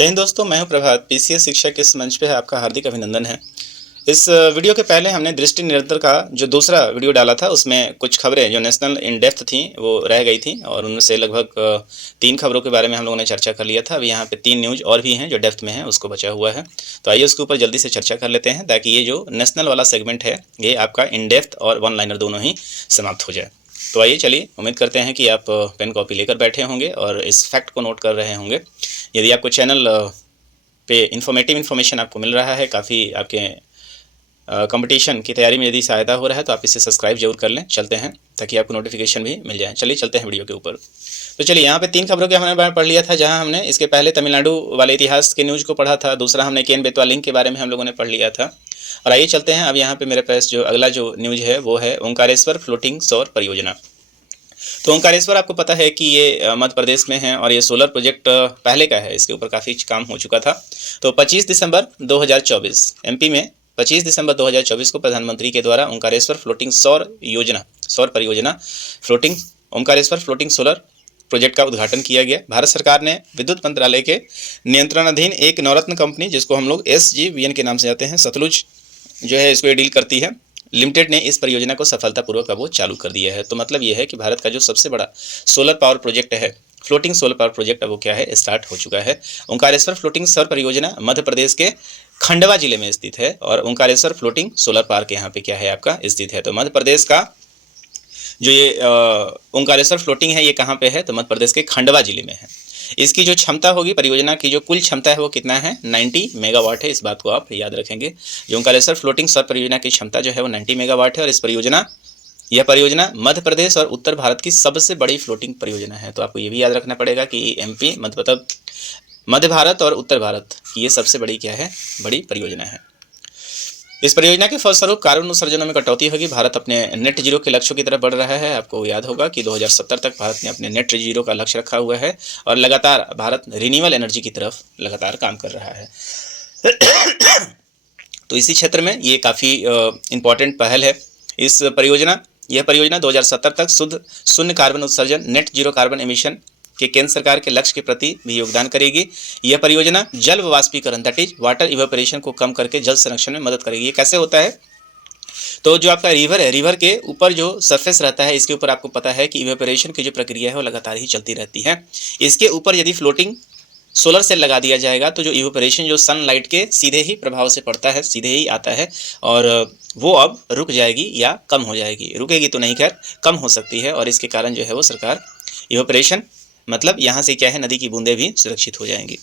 जय हिंद दोस्तों, मैं हूं प्रभात। पीसीएस शिक्षा के इस मंच पे आपका हार्दिक अभिनंदन है। इस वीडियो के पहले हमने दृष्टि निरंतर का जो दूसरा वीडियो डाला था, उसमें कुछ खबरें जो नेशनल इन डेप्थ थी वो रह गई थी और उनमें से लगभग 3 खबरों के बारे में हम लोगों ने चर्चा कर लिया था। अभी यहाँ पे 3 न्यूज़ और भी हैं जो डेप्थ में हैं, उसको बचा हुआ है। तो आइए उसके ऊपर जल्दी से चर्चा कर लेते हैं ताकि ये जो नेशनल वाला सेगमेंट है ये आपका इन डेप्थ और वन लाइनर दोनों ही समाप्त हो जाए। तो आइए चलिए, उम्मीद करते हैं कि आप पेन कॉपी लेकर बैठे होंगे और इस फैक्ट को नोट कर रहे होंगे। यदि आपको चैनल पे इन्फॉर्मेटिव इन्फॉर्मेशन आपको मिल रहा है, काफ़ी आपके कंपटीशन की तैयारी में यदि सहायता हो रहा है तो आप इसे सब्सक्राइब जरूर कर लें। चलते हैं ताकि आपको नोटिफिकेशन भी मिल जाए। चलिए चलते हैं वीडियो के ऊपर। तो चलिए, यहाँ पे 3 खबरों के हमने बारे में पढ़ लिया था, जहाँ हमने इसके पहले तमिलनाडु वाले इतिहास के न्यूज़ को पढ़ा था। दूसरा हमने केन बेतवा लिंक के बारे में हम लोगों ने पढ़ लिया था। और आइए चलते हैं, अब यहाँ पे मेरे पास जो अगला जो न्यूज़ है वो है ओंकारेश्वर फ्लोटिंग सौर परियोजना। तो ओंकारेश्वर आपको पता है कि ये मध्य प्रदेश में है और ये सोलर प्रोजेक्ट पहले का है, इसके ऊपर काफ़ी काम हो चुका था। तो 25 दिसंबर 2024 एमपी में 25 दिसंबर 2024 को प्रधानमंत्री के द्वारा ओंकारेश्वर फ्लोटिंग सौर परियोजना floating Omkareshwar floating solar project का उद्घाटन किया गया। भारत सरकार ने विद्युत मंत्रालय के नियंत्रणाधीन एक नवरत्न कंपनी, जिसको हम लोग SJVN के नाम से जाते हैं, सतलुज जो है इसको ये डील करती है लिमिटेड, ने इस परियोजना को सफलतापूर्वक वो चालू कर दिया है। तो मतलब ये है कि भारत का जो सबसे बड़ा सोलर पावर प्रोजेक्ट है, फ्लोटिंग सोलर पावर प्रोजेक्ट, अब वो क्या है, स्टार्ट हो चुका है। ओंकारेश्वर फ्लोटिंग सौर परियोजना मध्य प्रदेश के खंडवा जिले में स्थित है और ओंकारेश्वर फ्लोटिंग सोलर पार्क यहाँ पे क्या है आपका स्थित है। तो मध्य प्रदेश का जो ये ओंकारेश्वर फ्लोटिंग है ये कहाँ पे है, तो मध्य प्रदेश के खंडवा जिले में है। इसकी जो क्षमता होगी, परियोजना की जो कुल क्षमता है वो कितना है, 90 मेगावाट है। इस बात को आप याद रखेंगे। जो ओंकारेश्वर फ्लोटिंग सौर परियोजना की क्षमता जो है वो 90 मेगावाट है और यह परियोजना मध्य प्रदेश और उत्तर भारत की सबसे बड़ी फ्लोटिंग परियोजना है। तो आपको ये भी याद रखना पड़ेगा कि MP मतलब मध्य भारत और उत्तर भारत की ये सबसे बड़ी क्या है, बड़ी परियोजना है। इस परियोजना के फलस्वरूप कार्बन उत्सर्जनों में कटौती होगी। भारत अपने नेट जीरो के लक्ष्यों की तरफ बढ़ रहा है। आपको याद होगा कि 2070 तक भारत ने अपने नेट जीरो का लक्ष्य रखा हुआ है और लगातार भारत रिन्यूएबल एनर्जी की तरफ लगातार काम कर रहा है। तो इसी क्षेत्र में ये काफ़ी इम्पॉर्टेंट पहल है। यह परियोजना 2070 तक शुद्ध शून्य कार्बन उत्सर्जन, नेट जीरो कार्बन एमिशन के केंद्र सरकार के लक्ष्य के प्रति भी योगदान करेगी। यह परियोजना जल वाष्पीकरण, दैट इज वाटर इवेपोरेशन को कम करके जल संरक्षण में मदद करेगी। ये कैसे होता है, तो जो आपका रिवर है, रिवर के ऊपर जो सरफेस रहता है, इसके ऊपर आपको पता है कि इवेपोरेशन की जो प्रक्रिया है वो लगातार ही चलती रहती है। इसके ऊपर यदि फ्लोटिंग सोलर सेल लगा दिया जाएगा तो जो इवेपोरेशन जो सनलाइट के सीधे ही प्रभाव से पड़ता है, सीधे ही आता है और वो अब रुक जाएगी या कम हो जाएगी। रुकेगी तो नहीं, खैर कम हो सकती है और इसके कारण जो है वो सरकार इवेपोरेशन मतलब यहाँ से क्या है, नदी की बूंदें भी सुरक्षित हो जाएंगी।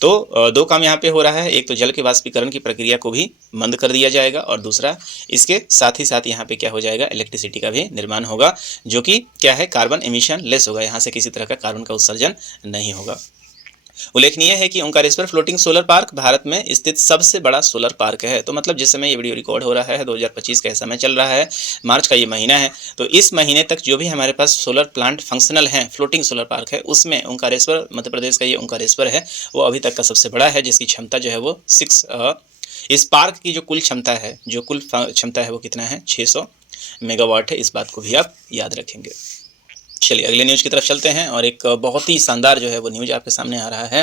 तो 2 काम यहाँ पे हो रहा है। एक तो जल के वाष्पीकरण की प्रक्रिया को भी बंद कर दिया जाएगा और दूसरा इसके साथ ही साथ यहाँ पे क्या हो जाएगा, इलेक्ट्रिसिटी का भी निर्माण होगा, जो कि क्या है, कार्बन एमिशन लेस होगा। यहाँ से किसी तरह का कार्बन का उत्सर्जन नहीं होगा। उल्लेखनीय है कि Omkareshwar floating solar park Bharat में स्थित सबसे बड़ा सोलर पार्क है। तो मतलब जिस समय ये वीडियो रिकॉर्ड हो रहा है 2025 का समय चल रहा है, मार्च का ये महीना है, तो इस महीने तक जो भी हमारे पास सोलर प्लांट फंक्शनल हैं, फ्लोटिंग सोलर पार्क है, उसमें ओंकारेश्वर, मध्य प्रदेश का ये ओंकारेश्वर है, वो अभी तक का सबसे बड़ा है, जिसकी क्षमता जो है वो इस पार्क की जो कुल क्षमता है वो कितना है, 600 मेगावाट है। इस बात को भी आप याद रखेंगे। चलिए अगले न्यूज़ की तरफ चलते हैं और एक बहुत ही शानदार जो है वो न्यूज़ आपके सामने आ रहा है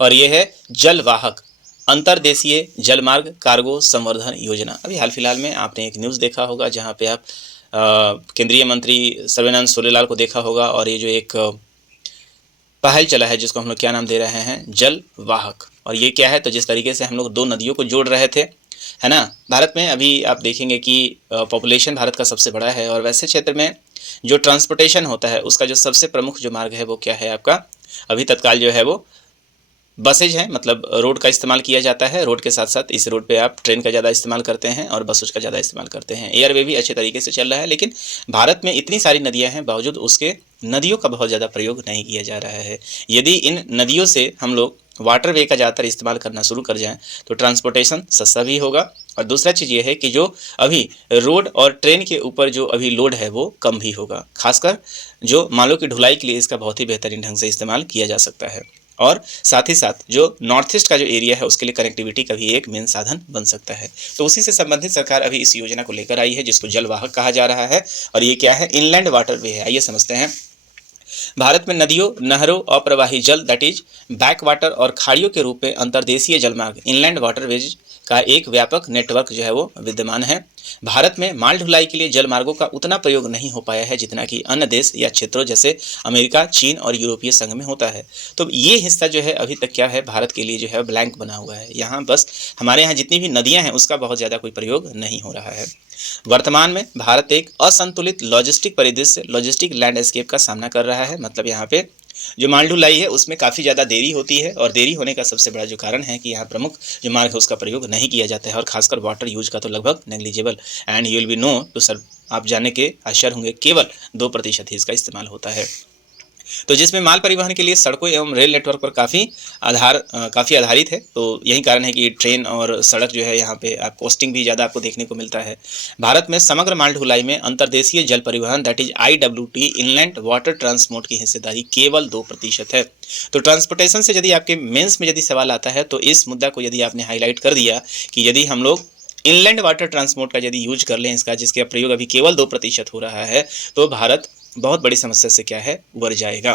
और ये है जलवाहक अंतर्देशीय जलमार्ग कार्गो संवर्धन योजना। अभी हाल फिलहाल में आपने एक न्यूज़ देखा होगा जहां पे आप केंद्रीय मंत्री सर्बानंद सोनोवाल को देखा होगा और ये जो एक पहल चला है जिसको हम लोग क्या नाम दे रहे हैं, जलवाहक। और ये क्या है, तो जिस तरीके से हम लोग 2 नदियों को जोड़ रहे थे, है ना, भारत में अभी आप देखेंगे कि पॉपुलेशन भारत का सबसे बड़ा है और वैसे क्षेत्र में जो ट्रांसपोर्टेशन होता है उसका जो सबसे प्रमुख जो मार्ग है वो क्या है आपका, अभी तत्काल जो है वो बसेज हैं, मतलब रोड का इस्तेमाल किया जाता है। रोड के साथ साथ इस रोड पे आप ट्रेन का ज़्यादा इस्तेमाल करते हैं और बसों का ज़्यादा इस्तेमाल करते हैं। एयरवे भी अच्छे तरीके से चल रहा है, लेकिन भारत में इतनी सारी नदियां हैं, बावजूद उसके नदियों का बहुत ज़्यादा प्रयोग नहीं किया जा रहा है। यदि इन नदियों से हम लोग वाटर वे का ज़्यादातर इस्तेमाल करना शुरू कर जाएँ तो ट्रांसपोर्टेशन सस्ता भी होगा और दूसरा चीज़ ये है कि जो अभी रोड और ट्रेन के ऊपर जो अभी लोड है वो कम भी होगा। खासकर जो मालों की ढुलाई के लिए इसका बहुत ही बेहतरीन ढंग से इस्तेमाल किया जा सकता है और साथ ही साथ जो नॉर्थ ईस्ट का जो एरिया है उसके लिए कनेक्टिविटी का भी एक मेन साधन बन सकता है। तो उसी से संबंधित सरकार अभी इस योजना को लेकर आई है जिसको जलवाहक कहा जा रहा है और ये क्या है, इनलैंड वाटर वे है। आइए समझते हैं भारत में नदियों, नहरों, अप्रवाही जल दैट इज बैक वाटर और खाड़ियों के रूप में अंतर्देशीय जलमार्ग इनलैंड वाटरवेज का एक व्यापक नेटवर्क जो है वो विद्यमान है। भारत में माल ढुलाई के लिए जल मार्गों का उतना प्रयोग नहीं हो पाया है जितना कि अन्य देश या क्षेत्रों जैसे अमेरिका, चीन और यूरोपीय संघ में होता है। तो ये हिस्सा जो है अभी तक क्या है, भारत के लिए जो है ब्लैंक बना हुआ है। यहाँ बस हमारे यहाँ जितनी भी नदियाँ हैं उसका बहुत ज़्यादा कोई प्रयोग नहीं हो रहा है। वर्तमान में भारत एक असंतुलित लॉजिस्टिक परिदृश्य लॉजिस्टिक लैंडस्केप का सामना कर रहा है। मतलब यहाँ पे जो माल ढुलाई है उसमें काफ़ी ज़्यादा देरी होती है और देरी होने का सबसे बड़ा जो कारण है कि यहाँ प्रमुख जो मार्ग है उसका प्रयोग नहीं किया जाता है और खासकर वाटर यूज का तो लगभग negligible and you will be no to sir, आप जानने के आश्चर्य होंगे केवल 2% ही इसका इस्तेमाल होता है। तो जिसमें माल परिवहन के लिए सड़कों एवं रेल नेटवर्क पर काफ़ी आधारित है। तो यही कारण है कि ट्रेन और सड़क जो है यहाँ पे आप कॉस्टिंग भी ज़्यादा आपको देखने को मिलता है। भारत में समग्र माल ढुलाई में अंतर्देशीय जल परिवहन that is IWT inland water transport की हिस्सेदारी केवल 2% है। तो ट्रांसपोर्टेशन से यदि आपके मेंस में यदि सवाल आता है तो इस मुद्दा को यदि आपने हाईलाइट कर दिया कि यदि हम लोग इनलैंड वाटर ट्रांसपोर्ट का यदि यूज कर लें इसका, जिसका प्रयोग अभी केवल 2% हो रहा है, तो भारत बहुत बड़ी समस्या से क्या है उबर जाएगा।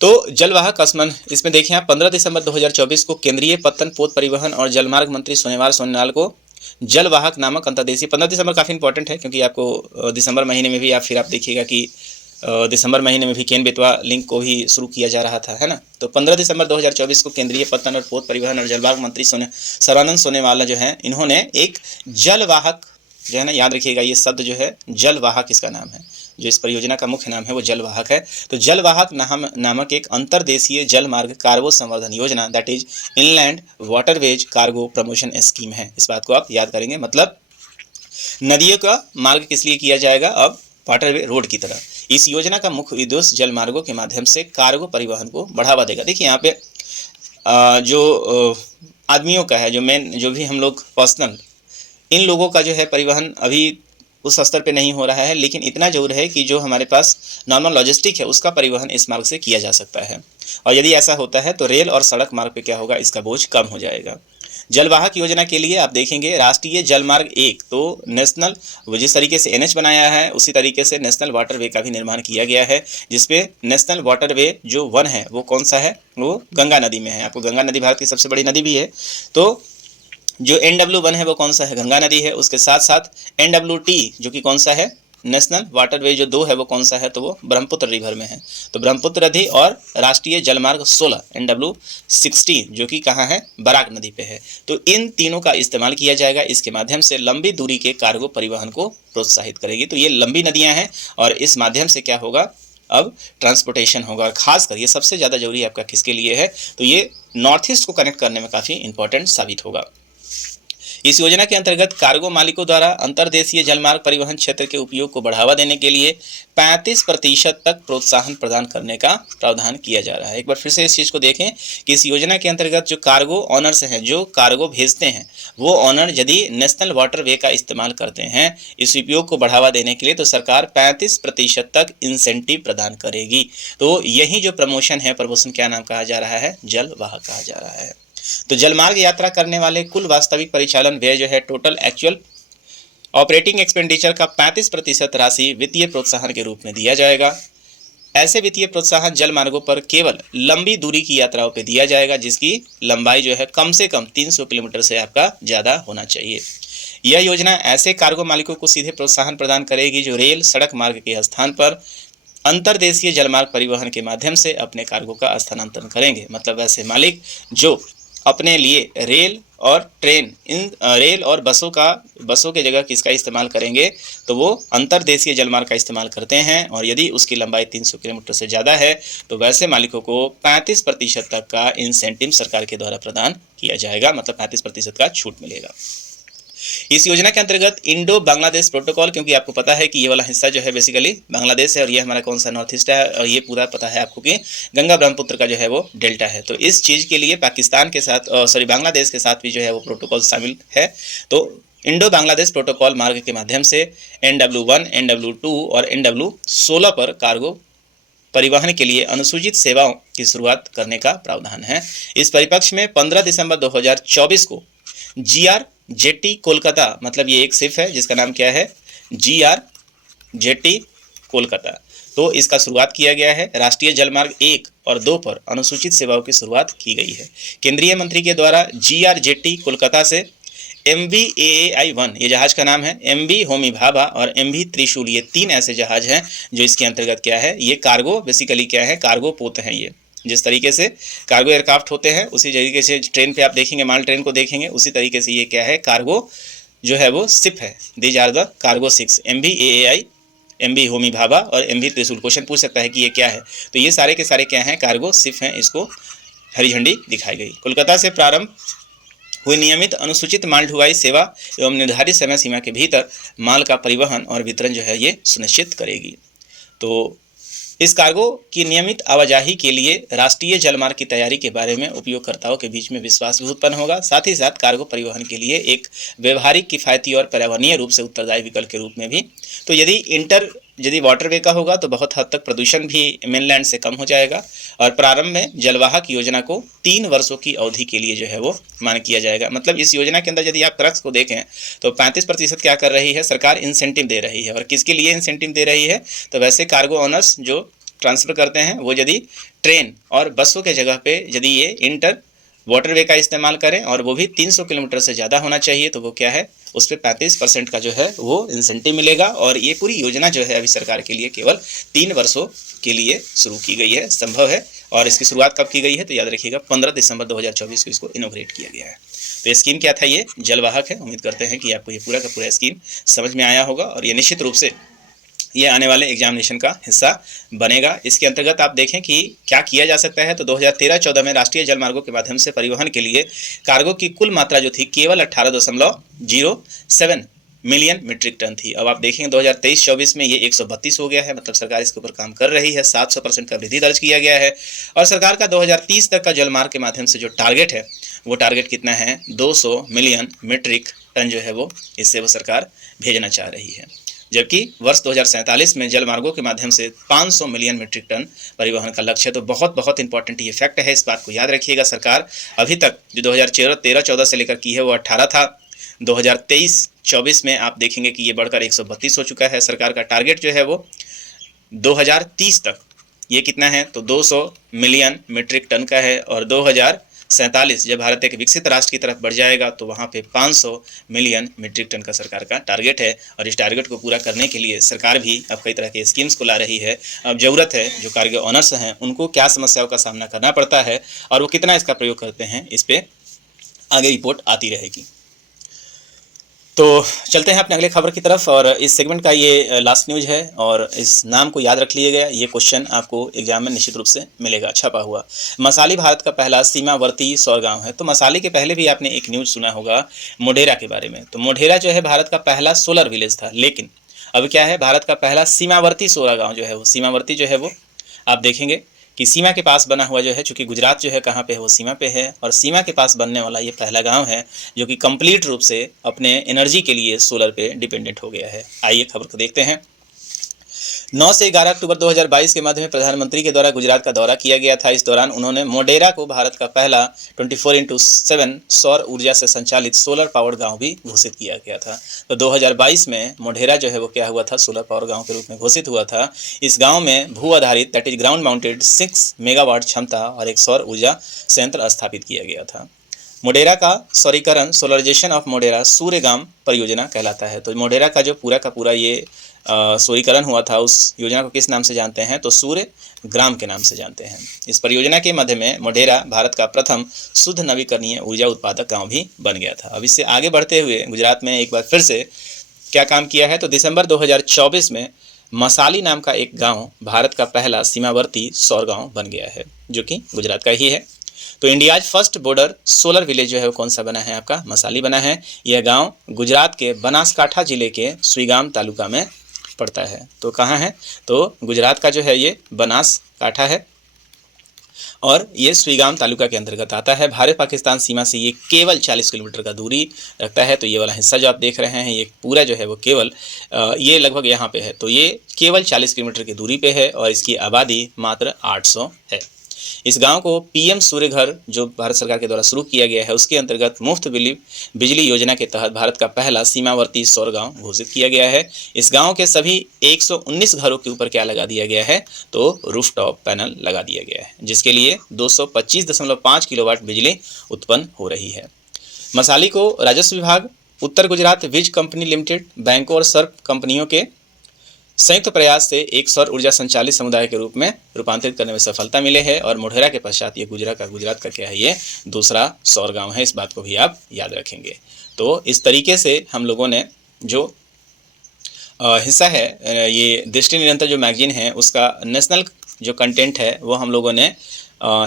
तो जलवाहक आसमान इसमें देखें आप 15 दिसंबर 2024 को केंद्रीय पत्तन, पोत परिवहन और जलमार्ग मंत्री सोनेवाल सोनोवाल को जलवाहक नामक अंतर्देशीय 15 दिसंबर काफ़ी इंपॉर्टेंट है क्योंकि आपको दिसंबर महीने में भी आप देखिएगा कि दिसंबर महीने में भी केन बेतवा लिंक को भी शुरू किया जा रहा था, है ना। तो 15 दिसंबर 2024 को केंद्रीय पत्तन और पोत परिवहन और जलमार्ग मंत्री सर्बानंद सोनोवाल जो है इन्होंने एक जलवाहक जो है ना, याद रखिएगा ये शब्द जो है जलवाहक इसका नाम है, जो इस परियोजना का मुख्य नाम है वो जलवाहक है। तो जलवाहक नामक एक अंतर्देशीय जल मार्ग कार्गो संवर्धन योजना that is inland waterways cargo promotion scheme है। इस बात को आप याद करेंगे। मतलब नदियों का मार्ग किस लिए किया जाएगा, अब वाटरवे रोड की तरह। इस योजना का मुख्य उद्देश्य जल मार्गों के माध्यम से कार्गो परिवहन को बढ़ावा देगा। देखिए यहाँ पे जो आदमियों का है, जो भी हम लोग पर्सनल इन लोगों का जो है परिवहन अभी उस स्तर पे नहीं हो रहा है, लेकिन इतना जरूर है कि जो हमारे पास नॉर्मल लॉजिस्टिक है उसका परिवहन इस मार्ग से किया जा सकता है। और यदि ऐसा होता है तो रेल और सड़क मार्ग पे क्या होगा, इसका बोझ कम हो जाएगा। जलवाहक योजना के लिए आप देखेंगे राष्ट्रीय जलमार्ग 1 तो नेशनल, वो जिस तरीके से NH बनाया है उसी तरीके से नेशनल वाटरवे का भी निर्माण किया गया है, जिसपे नेशनल वाटरवे जो 1 है वो कौन सा है, वो गंगा नदी में है। आपको गंगा नदी भारत की सबसे बड़ी नदी भी है। तो जो NW1 है वो कौन सा है, गंगा नदी है। उसके साथ साथ NWT जो कि कौन सा है, नेशनल वाटरवे जो 2 है वो कौन सा है, तो वो ब्रह्मपुत्र रिवर में है। तो ब्रह्मपुत्र नदी और राष्ट्रीय जलमार्ग 16 NW16 जो कि कहाँ है, बराक नदी पे है। तो इन तीनों का इस्तेमाल किया जाएगा। इसके माध्यम से लंबी दूरी के कार्गो परिवहन को प्रोत्साहित करेगी। तो ये लंबी नदियाँ हैं और इस माध्यम से क्या होगा, अब ट्रांसपोर्टेशन होगा। और खासकर ये सबसे ज़्यादा जरूरी आपका किसके लिए है, तो ये नॉर्थ ईस्ट को कनेक्ट करने में काफ़ी इंपॉर्टेंट साबित होगा। इस योजना के अंतर्गत कार्गो मालिकों द्वारा अंतर्देशीय जलमार्ग परिवहन क्षेत्र के उपयोग को बढ़ावा देने के लिए 35% तक प्रोत्साहन प्रदान करने का प्रावधान किया जा रहा है। एक बार फिर से इस चीज़ को देखें कि इस योजना के अंतर्गत जो कार्गो ऑनर्स हैं, जो कार्गो भेजते हैं, वो ऑनर यदि नेशनल वाटरवे का इस्तेमाल करते हैं इस उपयोग को बढ़ावा देने के लिए, तो सरकार 35% तक इंसेंटिव प्रदान करेगी। तो यही जो प्रमोशन है, प्रमोशन क्या नाम कहा जा रहा है, जलवाहक कहा जा रहा है। तो जलमार्ग यात्रा करने वाले कुल वास्तविक परिचालन व्यय जो है, टोटल एक्चुअल ऑपरेटिंग एक्सपेंडिचर का 35% राशि वित्तीय प्रोत्साहन के रूप में दिया जाएगा। ऐसे वित्तीय प्रोत्साहन जल मार्गों पर केवल लंबी दूरी की यात्राओं पे दिया जाएगा जिसकी लंबाई जो है कम से कम 300 किलोमीटर से आपका ज़्यादा होना चाहिए। यह योजना ऐसे कार्गो मालिकों को सीधे प्रोत्साहन प्रदान करेगी जो रेल सड़क मार्ग के स्थान पर अंतर्देशीय जलमार्ग परिवहन के माध्यम से अपने कार्गो का स्थानांतरण करेंगे। मतलब ऐसे मालिक जो अपने लिए रेल और ट्रेन, इन रेल और बसों के जगह किसका इस्तेमाल करेंगे, तो वो अंतर्देशीय जलमार्ग का इस्तेमाल करते हैं। और यदि उसकी लंबाई 300 किलोमीटर से ज़्यादा है तो वैसे मालिकों को 35% तक का इंसेंटिव सरकार के द्वारा प्रदान किया जाएगा। मतलब 35% का छूट मिलेगा। इस योजना के अंतर्गत इंडो बांग्लादेश प्रोटोकॉल, क्योंकि आपको पता है कि ये वाला हिस्सा जो है बेसिकली बांग्लादेश है और ये हमारा कौन सा नॉर्थ ईस्ट है, और ये पूरा पता है आपको कि गंगा ब्रह्मपुत्र का जो है वो डेल्टा है। तो इस चीज़ के लिए पाकिस्तान के साथ बांग्लादेश के साथ भी जो है वो प्रोटोकॉल शामिल है। तो इंडो बांग्लादेश प्रोटोकॉल मार्ग के माध्यम से NW1, NW2 और NW16 पर कार्गो परिवहन के लिए अनुसूचित सेवाओं की शुरुआत करने का प्रावधान है। इस परिपक्ष में 15 दिसंबर 2024 को GR जेटी कोलकाता, मतलब ये एक शिप है जिसका नाम क्या है, GR जेटी कोलकाता। तो तो इसका शुरुआत किया गया है। राष्ट्रीय जलमार्ग 1 और 2 पर अनुसूचित सेवाओं की शुरुआत की गई है। केंद्रीय मंत्री के द्वारा GR जेट्टी कोलकाता से MV AAI-1 ये जहाज का नाम है, MV होमी भाभा और MV त्रिशूल, ये 3 ऐसे जहाज हैं जो इसके अंतर्गत क्या है, ये कार्गो बेसिकली क्या है, कार्गो पोत हैं। ये जिस तरीके से कार्गो एयरक्राफ्ट होते हैं उसी तरीके से ट्रेन पे आप देखेंगे, माल ट्रेन को देखेंगे, उसी तरीके से ये क्या है, कार्गो जो है वो शिप है। These are the cargo ships, MV AAI, MV Homi Bhabha और MV त्रिशूल। क्वेश्चन पूछ सकता है कि ये क्या है, तो ये सारे के सारे क्या हैं, कार्गो शिप हैं। इसको हरी झंडी दिखाई गई। कोलकाता से प्रारंभ हुई नियमित अनुसूचित माल ढुलाई सेवा एवं निर्धारित समय सीमा के भीतर माल का परिवहन और वितरण जो है ये सुनिश्चित करेगी। तो इस कार्गो की नियमित आवाजाही के लिए राष्ट्रीय जलमार्ग की तैयारी के बारे में उपयोगकर्ताओं के बीच में विश्वास भी उत्पन्न होगा। साथ ही साथ कार्गो परिवहन के लिए एक व्यवहारिक, किफ़ायती और पर्यावरणीय रूप से उत्तरदायी विकल्प के रूप में भी। तो यदि वाटरवे का होगा तो बहुत हद तक प्रदूषण भी मेनलैंड से कम हो जाएगा। और प्रारंभ में जलवाहक योजना को 3 वर्षों की अवधि के लिए जो है वो मान्य किया जाएगा। मतलब इस योजना के अंदर यदि आप क्रक्स को देखें तो 35% क्या कर रही है सरकार, इंसेंटिव दे रही है। और किसके लिए इंसेंटिव दे रही है, तो वैसे कार्गो ऑनर्स जो ट्रांसफ़र करते हैं वो यदि ट्रेन और बसों के जगह पे यदि ये इंटर वाटरवे का इस्तेमाल करें और वो भी 300 किलोमीटर से ज़्यादा होना चाहिए, तो वो क्या है, उस पर 35% का जो है वो इंसेंटिव मिलेगा। और ये पूरी योजना जो है अभी सरकार के लिए केवल 3 वर्षों के लिए शुरू की गई है, संभव है। और इसकी शुरुआत कब की गई है, तो याद रखिएगा 15 दिसंबर 2024 को इसको इनोग्रेट किया गया है। तो ये स्कीम क्या था, ये जलवाहक है। उम्मीद करते हैं कि आपको ये पूरा का पूरा स्कीम समझ में आया होगा और ये निश्चित रूप से ये आने वाले एग्जामिनेशन का हिस्सा बनेगा। इसके अंतर्गत आप देखें कि क्या किया जा सकता है। तो 2013-14 में राष्ट्रीय जलमार्गों के माध्यम से परिवहन के लिए कार्गो की कुल मात्रा जो थी केवल 18.07 मिलियन मीट्रिक टन थी। अब आप देखेंगे 2023-24 में ये 132 हो गया है। मतलब सरकार इसके ऊपर काम कर रही है। 700% का वृद्धि दर्ज किया गया है। और सरकार का 2030 तक का जलमार्ग के माध्यम से जो टारगेट है वो टारगेट कितना है, 200 मिलियन मीट्रिक टन जो है वो इससे वो सरकार भेजना चाह रही है। जबकि वर्ष 2047 में जलमार्गों के माध्यम से 500 मिलियन मीट्रिक टन परिवहन का लक्ष्य है। तो बहुत बहुत इंपॉर्टेंट ये फैक्ट है, इस बात को याद रखिएगा। सरकार अभी तक जो 2013-14 से लेकर की है वो 18 था। 2023-24 में आप देखेंगे कि ये बढ़कर 132 हो चुका है। सरकार का टारगेट जो है वो 2030 तक ये कितना है, तो 200 मिलियन मीट्रिक टन का है। और 2047 जब भारत एक विकसित राष्ट्र की तरफ बढ़ जाएगा तो वहाँ पे 500 मिलियन मीट्रिक टन का सरकार का टारगेट है। और इस टारगेट को पूरा करने के लिए सरकार भी अब कई तरह के स्कीम्स को ला रही है। अब ज़रूरत है जो कार्गो ऑनर्स हैं उनको क्या समस्याओं का सामना करना पड़ता है और वो कितना इसका प्रयोग करते हैं, इस पर आगे रिपोर्ट आती रहेगी। तो चलते हैं अपने अगले खबर की तरफ। और इस सेगमेंट का ये लास्ट न्यूज़ है और इस नाम को याद रख लीजिएगा। ये क्वेश्चन आपको एग्जाम में निश्चित रूप से मिलेगा छपा हुआ। मसाली भारत का पहला सीमावर्ती सौर गांव है। तो मसाली के पहले भी आपने एक न्यूज़ सुना होगा मोढेरा के बारे में। तो मोढेरा जो है भारत का पहला सोलर विलेज था, लेकिन अब क्या है, भारत का पहला सीमावर्ती सौर गाँव जो है वो, सीमावर्ती जो है वो आप देखेंगे कि सीमा के पास बना हुआ जो है, चूँकि गुजरात जो है कहाँ पे है, वो सीमा पे है। और सीमा के पास बनने वाला ये पहला गांव है जो कि कंप्लीट रूप से अपने एनर्जी के लिए सोलर पे डिपेंडेंट हो गया है। आइए खबर को देखते हैं। 9 से 11 अक्टूबर 2022 के मध्य में प्रधानमंत्री के द्वारा गुजरात का दौरा किया गया था। इस दौरान उन्होंने मोढेरा को भारत का पहला 24/7 सौर ऊर्जा से संचालित सोलर पावर्ड गांव भी घोषित किया गया था। तो 2022 में मोढेरा जो है वो क्या हुआ था, सोलर पावर गांव के रूप में घोषित हुआ था। इस गांव में भू आधारित that is ground mounted 6 megawatt क्षमता और एक सौर ऊर्जा संयंत्र स्थापित किया गया था। मोढेरा का सौरीकरण, सोलराइजेशन ऑफ मोढेरा सूर्यगाम परियोजना कहलाता है। तो मोढेरा का जो पूरा का पूरा ये सौरीकरण हुआ था, उस योजना को किस नाम से जानते हैं, तो सूर्य ग्राम के नाम से जानते हैं। इस परियोजना के मध्य में मोढेरा भारत का प्रथम शुद्ध नवीकरणीय ऊर्जा उत्पादक गांव भी बन गया था। अब इससे आगे बढ़ते हुए गुजरात में एक बार फिर से क्या काम किया है, तो दिसंबर 2024 में मसाली नाम का एक गाँव भारत का पहला सीमावर्ती सौर गाँव बन गया है, जो कि गुजरात का ही है। तो India's first border solar village जो है वो कौन सा बना है, आपका मसाली बना है। यह गांव गुजरात के बनासकांठा जिले के सुईगाम तालुका में पड़ता है। तो कहाँ है, तो गुजरात का जो है ये बनासकांठा है और ये सुईगाम तालुका के अंतर्गत आता है। भारत पाकिस्तान सीमा से ये केवल 40 किलोमीटर का दूरी रखता है। तो ये वाला हिस्सा जो आप देख रहे हैं ये पूरा जो है वो केवल ये लगभग यहाँ पे है। तो ये केवल 40 किलोमीटर की दूरी पे है और इसकी आबादी मात्र 800 है। इस गांव को पीएम सूर्य घर जो भारत सरकार के द्वारा शुरू किया गया है उसके अंतर्गत मुफ्त बिजली योजना के तहत भारत का पहला सीमावर्ती सौर गांव घोषित किया गया है। इस गांव के सभी 119 घरों के ऊपर क्या लगा दिया गया है, तो रूफटॉप पैनल लगा दिया गया है, जिसके लिए 225.5 किलोवाट बिजली उत्पन्न हो रही है। मसाली को राजस्व विभाग, उत्तर गुजरात वीज कंपनी लिमिटेड, बैंकों और सर्प कंपनियों के संयुक्त प्रयास से एक सौर ऊर्जा संचालित समुदाय के रूप में रूपांतरित करने में सफलता मिले है और मोढेरा के पश्चात ये गुजरात का क्या है, ये दूसरा सौर गांव है। इस बात को भी आप याद रखेंगे। तो इस तरीके से हम लोगों ने जो हिस्सा है, ये दृष्टि निरंतर जो मैगजीन है उसका नेशनल जो कंटेंट है वो हम लोगों ने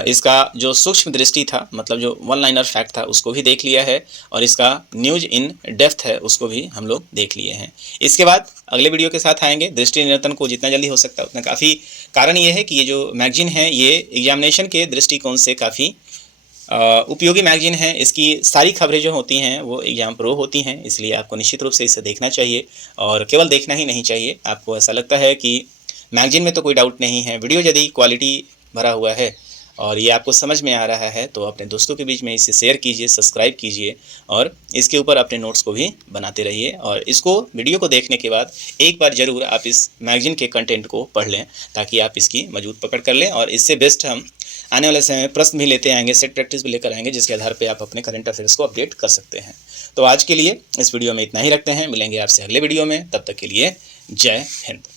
इसका जो सूक्ष्म दृष्टि था, मतलब जो वन लाइनर फैक्ट था उसको भी देख लिया है और इसका न्यूज इन डेप्थ है उसको भी हम लोग देख लिए हैं। इसके बाद अगले वीडियो के साथ आएंगे। दृष्टि निरंतर को जितना जल्दी हो सकता है उतना काफ़ी, कारण ये है कि ये जो मैगजीन है ये एग्जामिनेशन के दृष्टिकोण से काफ़ी उपयोगी मैगजीन है। इसकी सारी खबरें जो होती हैं वो एग्जाम प्रो होती हैं, इसलिए आपको निश्चित रूप से इसे देखना चाहिए और केवल देखना ही नहीं चाहिए। आपको ऐसा लगता है कि मैगजीन में तो कोई डाउट नहीं है, वीडियो यदि क्वालिटी भरा हुआ है और ये आपको समझ में आ रहा है तो अपने दोस्तों के बीच में इसे शेयर कीजिए, सब्सक्राइब कीजिए और इसके ऊपर अपने नोट्स को भी बनाते रहिए। और इसको वीडियो को देखने के बाद एक बार ज़रूर आप इस मैगजीन के कंटेंट को पढ़ लें ताकि आप इसकी मजबूत पकड़ कर लें। और इससे बेस्ट हम आने वाले समय में प्रश्न भी लेते आएंगे, सेट प्रैक्टिस भी लेकर आएंगे, जिसके आधार पर आप अपने करंट अफेयर्स को अपडेट कर सकते हैं। तो आज के लिए इस वीडियो में इतना ही रखते हैं, मिलेंगे आपसे अगले वीडियो में, तब तक के लिए जय हिंद।